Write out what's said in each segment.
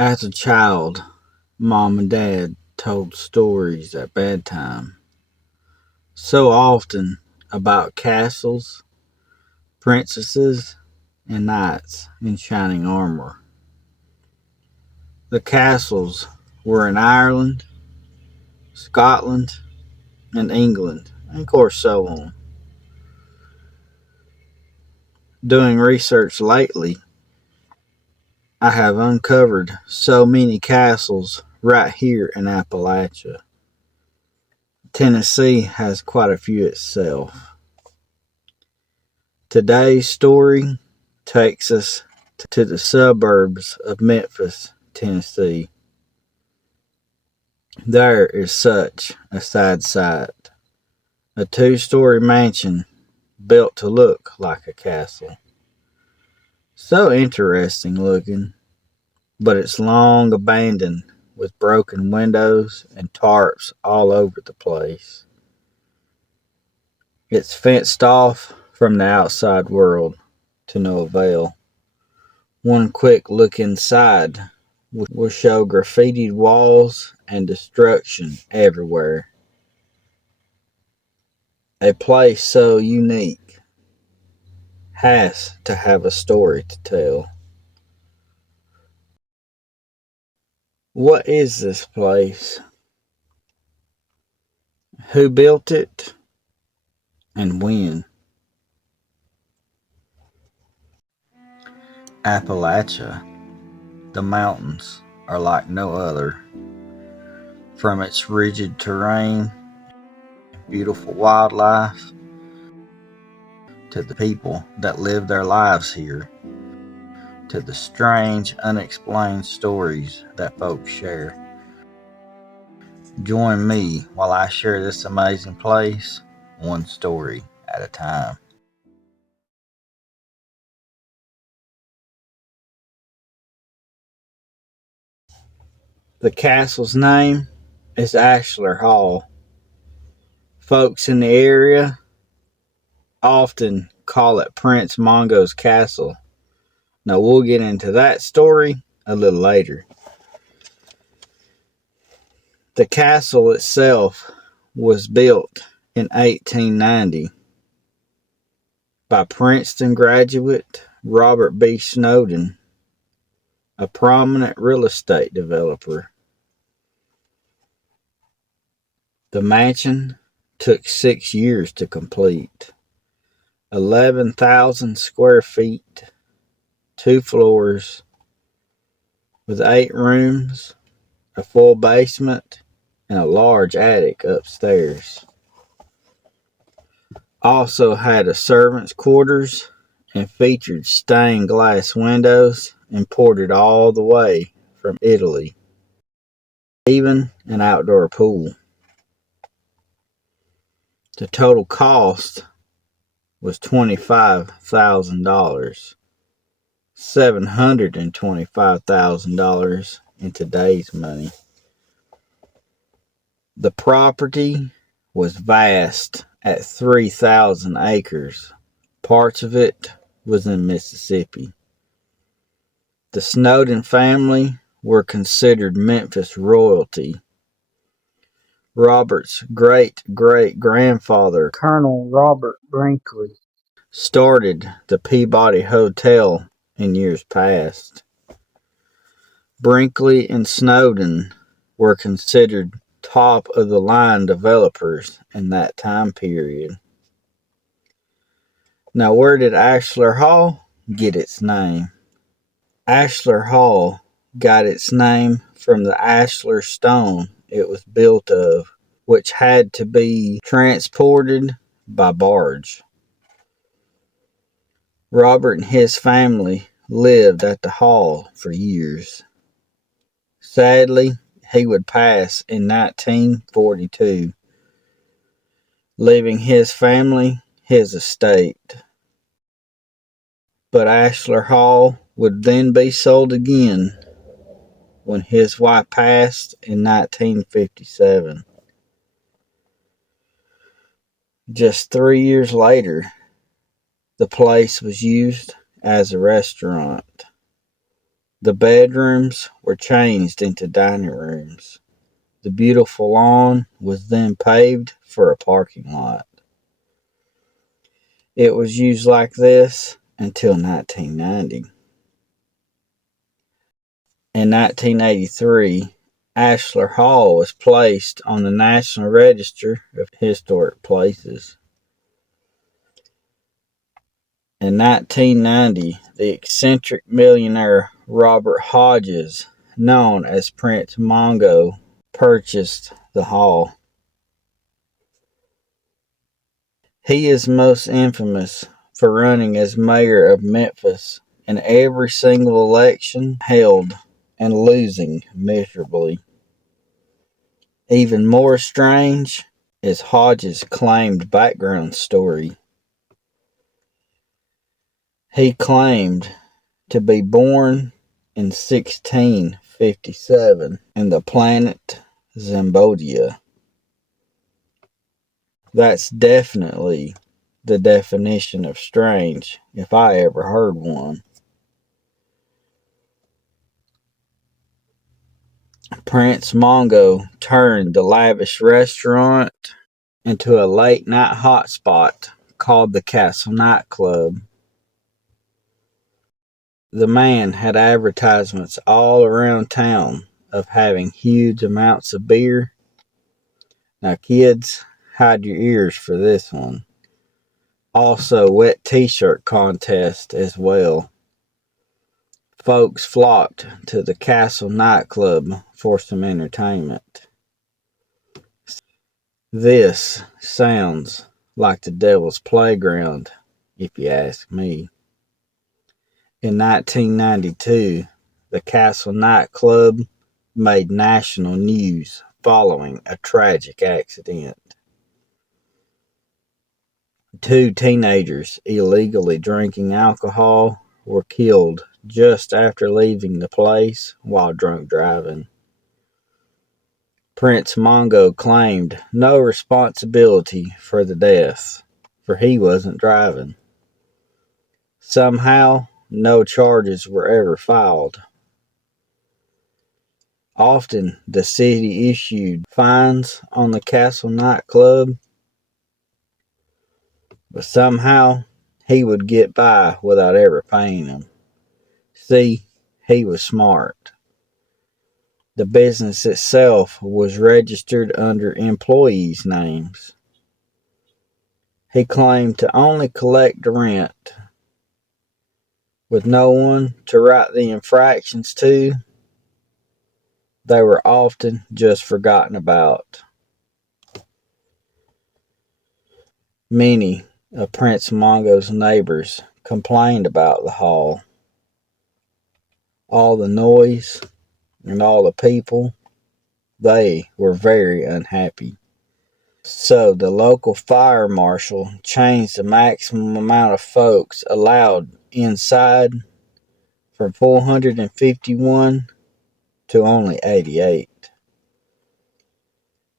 As a child, Mom and Dad told stories at bedtime, so often about castles, princesses, and knights in shining armor. The castles were in Ireland, Scotland, and England, and of course so on. Doing research lately, I have uncovered so many castles right here in Appalachia. Tennessee has quite a few itself. Today's story takes us to the suburbs of Memphis, Tennessee. There is such a sad sight. A two-story mansion built to look like a castle. So interesting looking, but it's long abandoned with broken windows and tarps all over the place. It's fenced off from the outside world to no avail. One quick look inside will show graffitied walls and destruction everywhere. A place so unique has to have a story to tell. What is this place? Who built it? And when? Appalachia. The mountains are like no other. From its rigid terrain, beautiful wildlife, to the people that live their lives here, to the strange, unexplained stories that folks share. Join me while I share this amazing place, one story at a time. The castle's name is AshlarHall. Folks in the area often call it Prince Mongo's castle. Now we'll get into that story a little later. The castle itself was built in 1890 by Princeton graduate Robert B. Snowden, a prominent real estate developer. The mansion took 6 years to complete. 11,000 square feet, 2 floors, with 8 rooms, a full basement, and a large attic upstairs. Also had a servant's quarters and featured stained glass windows imported all the way from Italy. Even an outdoor pool. The total cost was $25,000. $725,000 in today's money. The property was vast at 3,000 acres. Parts of it was in Mississippi. The Snowden family were considered Memphis royalty. Robert's great-great-grandfather, Colonel Robert Brinkley, started the Peabody Hotel in years past. Brinkley and Snowden were considered top-of-the-line developers in that time period. Now, where did Ashler Hall get its name? Ashler Hall got its name from the ashlar stone it was built of, which had to be transported by barge. Robert and his family lived at the hall for years. Sadly, he would pass in 1942, leaving his family his estate. But Ashler Hall would then be sold again when his wife passed in 1957. Just 3 years later, the place was used as a restaurant. The bedrooms were changed into dining rooms. The beautiful lawn was then paved for a parking lot. It was used like this until 1990. In 1983, Ashler Hall was placed on the National Register of Historic Places. In 1990, the eccentric millionaire Robert Hodges, known as Prince Mongo, purchased the hall. He is most infamous for running as mayor of Memphis in every single election held and losing miserably. Even more strange is Hodges' claimed background story. He claimed to be born in 1657 in the planet Zambodia. That's definitely the definition of strange, if I ever heard one. Prince Mongo turned the lavish restaurant into a late night hotspot called the Castle Nightclub. The man had advertisements all around town of having huge amounts of beer. Now, kids, hide your ears for this one. Also, wet t-shirt contest as well. Folks flocked to the Castle Nightclub for some entertainment. This sounds like the devil's playground, if you ask me. In 1992, the Castle Nightclub made national news following a tragic accident. 2 teenagers illegally drinking alcohol were killed just after leaving the place while drunk driving. Prince Mongo claimed no responsibility for the deaths, for he wasn't driving. Somehow, no charges were ever filed. Often, the city issued fines on the Castle Nightclub, but somehow he would get by without ever paying them. See, he was smart. The business itself was registered under employees' names. He claimed to only collect the rent. With no one to write the infractions to, they were often just forgotten about. Many of Prince Mongo's neighbors complained about the hall. All the noise and all the people, they were very unhappy. So the local fire marshal changed the maximum amount of folks allowed inside from 451 to only 88.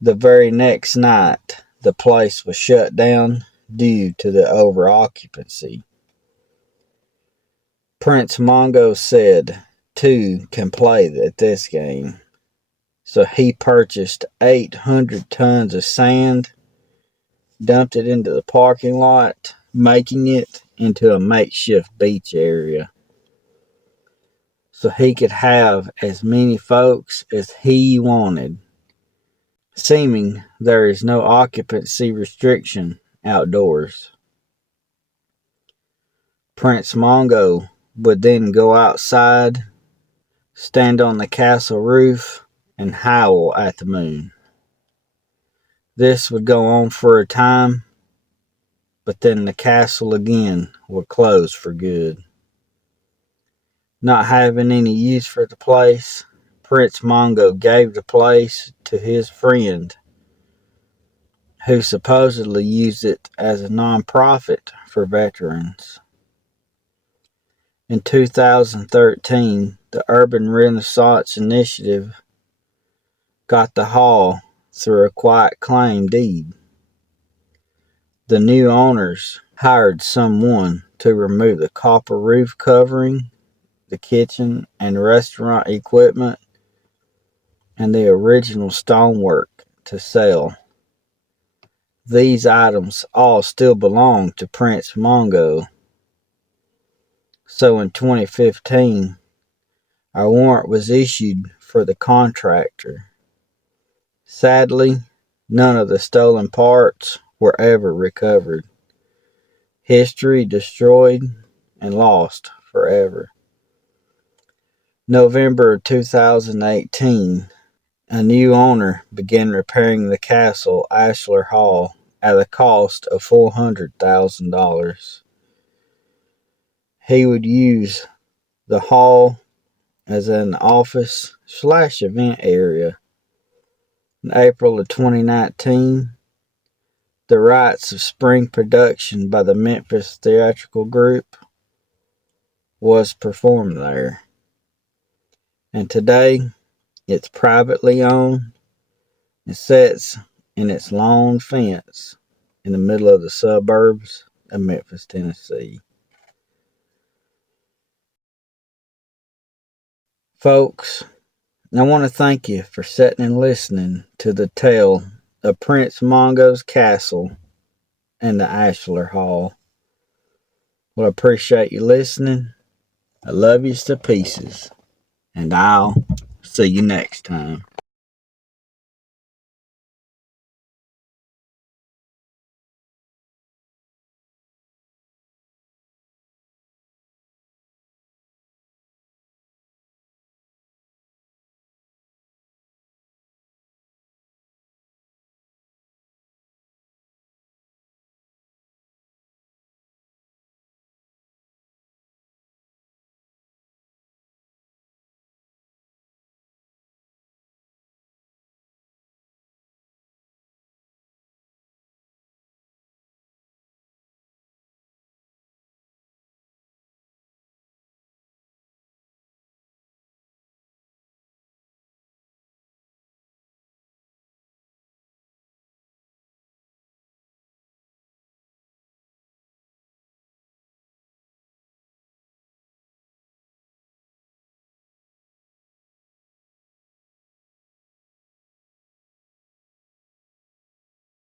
The very next night, the place was shut down due to the over-occupancy. Prince Mongo said 2 can play at this game. So he purchased 800 tons of sand, dumped it into the parking lot, making it into a makeshift beach area. So he could have as many folks as he wanted, seeming there is no occupancy restriction outdoors. Prince Mongo would then go outside, stand on the castle roof, and howl at the moon. This would go on for a time, but then the castle again would close for good. Not having any use for the place, Prince Mongo gave the place to his friend, who supposedly used it as a non-profit for veterans. In 2013, the Urban Renaissance Initiative got the hall through a quiet claim deed. The new owners hired someone to remove the copper roof covering the kitchen and restaurant equipment, and the original stonework to sell. These items all still belong to Prince Mongo. So in 2015, a warrant was issued for the contractor. Sadly, none of the stolen parts were ever recovered. History destroyed and lost forever. November 2018, a new owner began repairing the castle Ashler Hall at a cost of $400,000. He would use the hall as an office/event area. In April of 2019, the rites of spring production by the Memphis Theatrical Group was performed there. And today, it's privately owned and sits in its long fence in the middle of the suburbs of Memphis, Tennessee. Folks, I want to thank you for sitting and listening to the tale of Prince Mongo's castle and the Ashler Hall. Well, I appreciate you listening. I love you to pieces, and I'll see you next time.